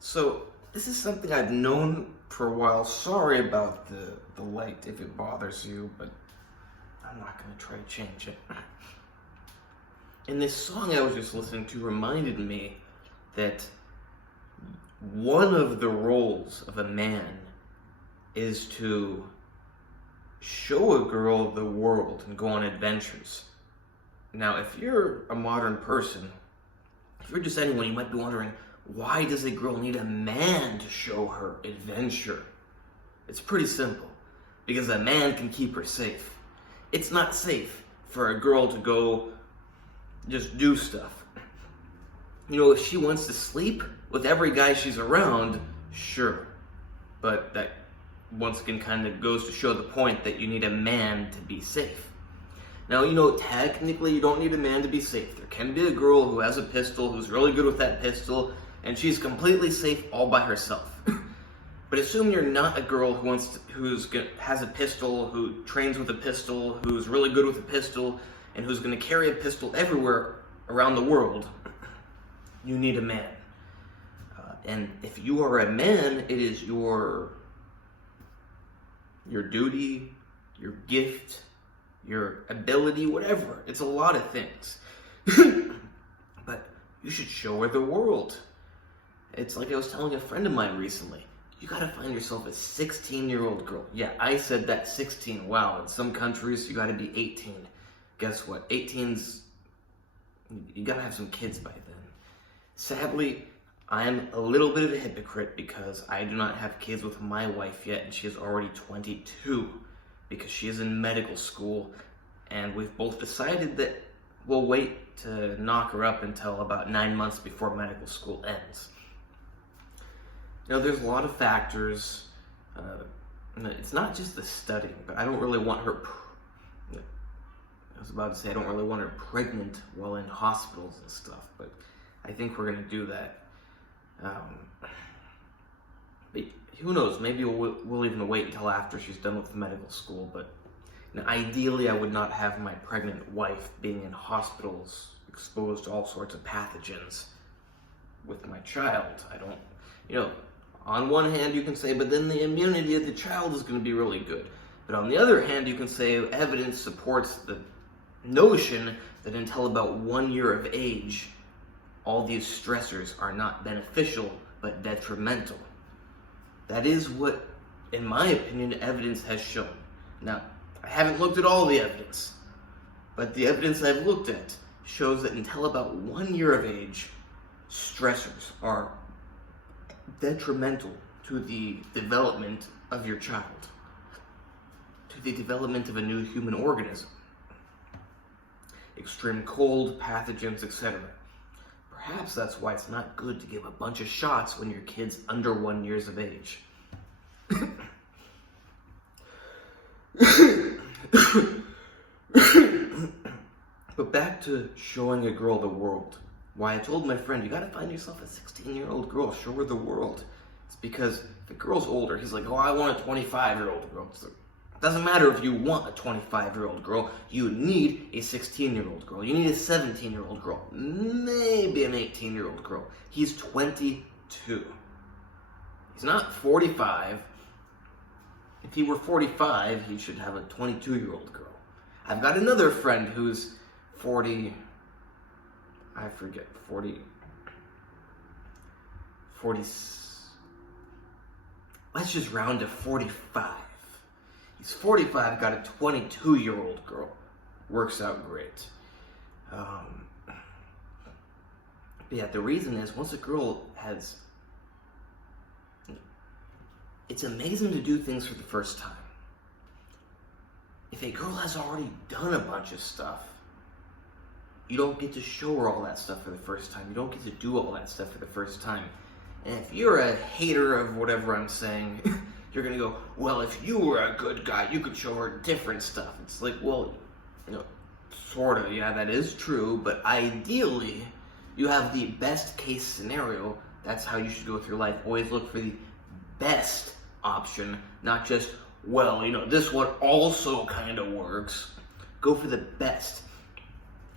So, this is something I've known for a while. Sorry about the light if it bothers you, but I'm not going to try to change it. And this song I was just listening to reminded me that one of the roles of a man is to show a girl the world and go on adventures. Now, if you're a modern person, if you're just anyone, you might be wondering, why does a girl need a man to show her adventure? It's pretty simple. Because a man can keep her safe. It's not safe for a girl to go just do stuff. You know, if she wants to sleep with every guy she's around, sure. But that once again kind of goes to show the point that you need a man to be safe. Now, you know, technically you don't need a man to be safe. There can be a girl who has a pistol, who's really good with that pistol, and she's completely safe all by herself. But assume you're not a girl has a pistol, who trains with a pistol, who's really good with a pistol, and who's going to carry a pistol everywhere around the world. You need a man. And if you are a man, it is your duty, your gift, your ability, whatever. It's a lot of things. But you should show her the world. It's like I was telling a friend of mine recently. You gotta find yourself a 16-year-old girl. Yeah, I said that, 16. Wow, in some countries you gotta be 18. Guess what? 18's... You gotta have some kids by then. Sadly, I'm a little bit of a hypocrite because I do not have kids with my wife yet, and she is already 22 because she is in medical school, and we've both decided that we'll wait to knock her up until about 9 months before medical school ends. You know, there's a lot of factors. It's not just the studying, but I don't really want her... I was about to say I don't really want her pregnant while in hospitals and stuff, but I think we're going to do that. But who knows, maybe we'll even wait until after she's done with medical school, but ideally I would not have my pregnant wife being in hospitals exposed to all sorts of pathogens with my child. I don't, on one hand you can say, but then the immunity of the child is going to be really good. But on the other hand, you can say evidence supports the notion that until about 1 year of age, all these stressors are not beneficial, but detrimental. That is what, in my opinion, evidence has shown. Now, I haven't looked at all the evidence, but the evidence I've looked at shows that until about 1 year of age, stressors are detrimental to the development of your child, to the development of a new human organism. Extreme cold, pathogens, etc. Perhaps that's why it's not good to give a bunch of shots when your kid's under 1 year of age. But back to showing a girl the world. Why I told my friend, you gotta find yourself a 16-year-old girl, show her the world. It's because if the girl's older, he's like, oh, I want a 25-year-old girl. So it doesn't matter if you want a 25-year-old girl, you need a 16-year-old girl. You need a 17-year-old girl, maybe an 18-year-old girl. He's 22. He's not 45. If he were 45, he should have a 22-year-old girl. I've got another friend who's 40, I forget, 40, let's just round to 45. He's 45, got a 22-year-old girl. Works out great. But yeah, the reason is, once a girl has... It's amazing to do things for the first time. If a girl has already done a bunch of stuff, you don't get to show her all that stuff for the first time. You don't get to do all that stuff for the first time. And if you're a hater of whatever I'm saying, you're going to go, well, if you were a good guy, you could show her different stuff. It's like, well, sort of, yeah, that is true, but ideally, you have the best case scenario. That's how you should go through life. Always look for the best option, not just, well, this one also kind of works. Go for the best.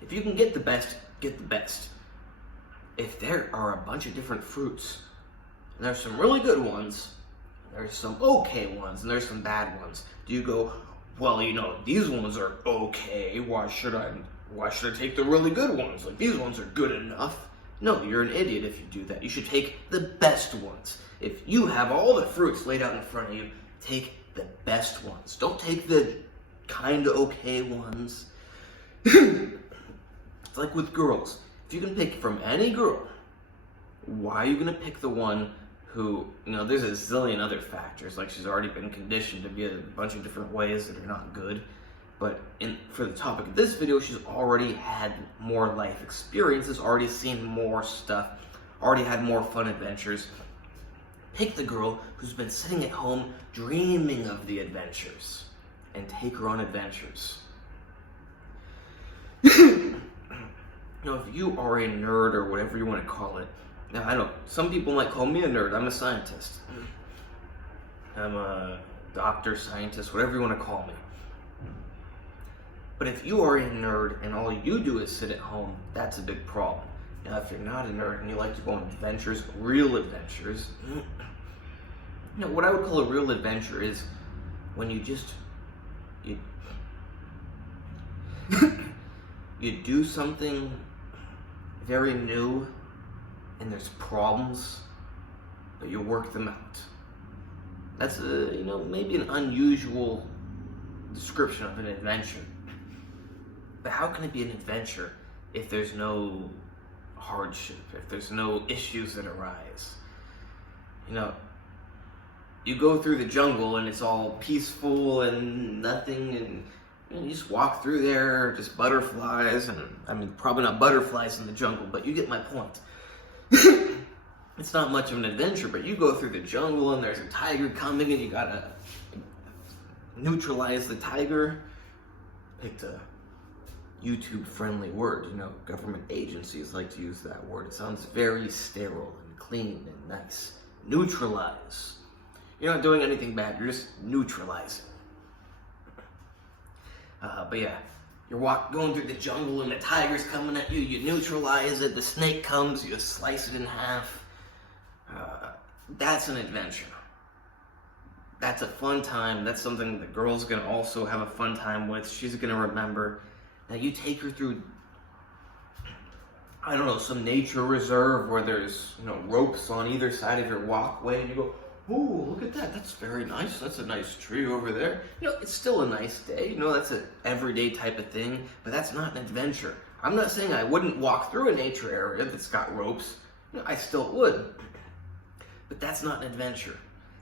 If you can get the best, get the best. if there are a bunch of different fruits, and there's some really good ones, there's some okay ones, and there's some bad ones, do you go, well, you know, these ones are okay, why should I take the really good ones? Like, these ones are good enough. No, you're an idiot if you do that. You should take the best ones. If you have all the fruits laid out in front of you, take the best ones. Don't take the kind of okay ones. It's like with girls. If you can pick from any girl, why are you going to pick the one who, you know, there's a zillion other factors, like she's already been conditioned to be a bunch of different ways that are not good, but for the topic of this video, she's already had more life experiences, already seen more stuff, already had more fun adventures. Pick the girl who's been sitting at home dreaming of the adventures, and take her on adventures. Now, if you are a nerd or whatever you want to call it, now I know some people might call me a nerd. I'm a scientist. I'm a doctor, scientist, whatever you want to call me. But if you are a nerd and all you do is sit at home, that's a big problem. Now, if you're not a nerd and you like to go on adventures, real adventures, you know, what I would call a real adventure is when you do something very new and there's problems, but you work them out. That's you know, maybe an unusual description of an adventure. But how can it be an adventure if there's no hardship, if there's no issues that arise? You know, you go through the jungle and it's all peaceful and nothing, and you just walk through there, just butterflies, and I mean, probably not butterflies in the jungle, but you get my point. It's not much of an adventure, but you go through the jungle and there's a tiger coming and you gotta neutralize the tiger. Picked a YouTube-friendly word, you know, government agencies like to use that word. It sounds very sterile and clean and nice. Neutralize. You're not doing anything bad, you're just neutralizing. But yeah, you're going through the jungle and the tiger's coming at you, you neutralize it, the snake comes, you slice it in half. That's an adventure. That's a fun time. That's something the girl's gonna also have a fun time with. She's gonna remember. Now you take her through, I don't know, some nature reserve where there's, you know, ropes on either side of your walkway, and you go, oh, look at that, that's very nice, that's a nice tree over there. You know, it's still a nice day, you know, that's an everyday type of thing, but that's not an adventure. I'm not saying I wouldn't walk through a nature area that's got ropes. You know, I still would. But that's not an adventure.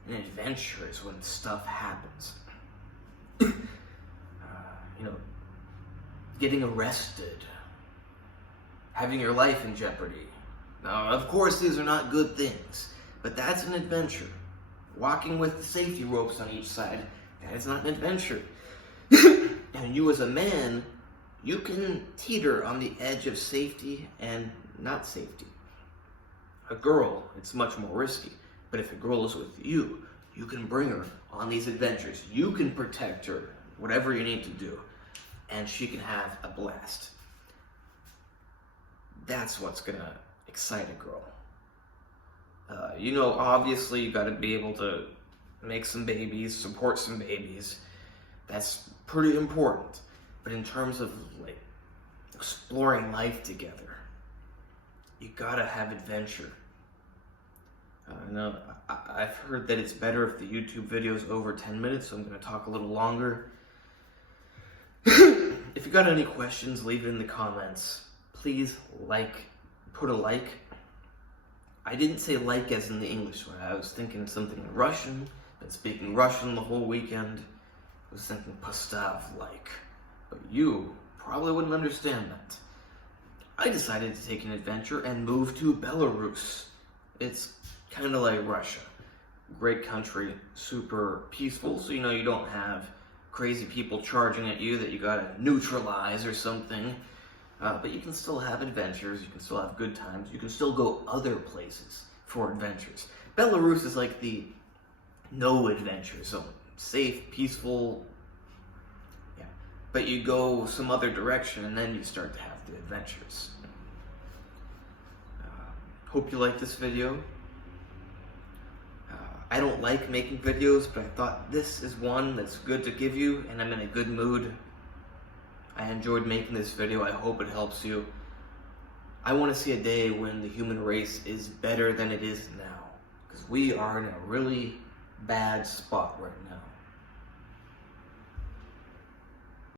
An adventure is when stuff happens. You know, getting arrested, having your life in jeopardy. Now, of course, these are not good things, but that's an adventure. Walking with safety ropes on each side, that is not an adventure. And you as a man, you can teeter on the edge of safety and not safety. A girl, it's much more risky, but if a girl is with you, you can bring her on these adventures. You can protect her, whatever you need to do, and she can have a blast. That's what's gonna excite a girl. You know, obviously you gotta be able to make some babies, support some babies. That's pretty important. But in terms of like exploring life together, you gotta have adventure. Now, I've heard that it's better if the YouTube video is over 10 minutes, so I'm gonna talk a little longer. If you got any questions, leave it in the comments. Please put a like. I didn't say like as in the English way. I was thinking something in Russian. Been speaking Russian the whole weekend. I was thinking Postav like. But you probably wouldn't understand that. I decided to take an adventure and move to Belarus. It's kind of like Russia. Great country, super peaceful, so you know you don't have crazy people charging at you that you gotta neutralize or something. But you can still have adventures, you can still have good times, you can still go other places for adventures. Belarus is like the no adventure zone. Safe, peaceful, yeah. But you go some other direction and then you start to have the adventures. Hope you like this video. I don't like making videos, but I thought this is one that's good to give you, and I'm in a good mood. I enjoyed making this video. I hope it helps you. I want to see a day when the human race is better than it is now, because we are in a really bad spot right now.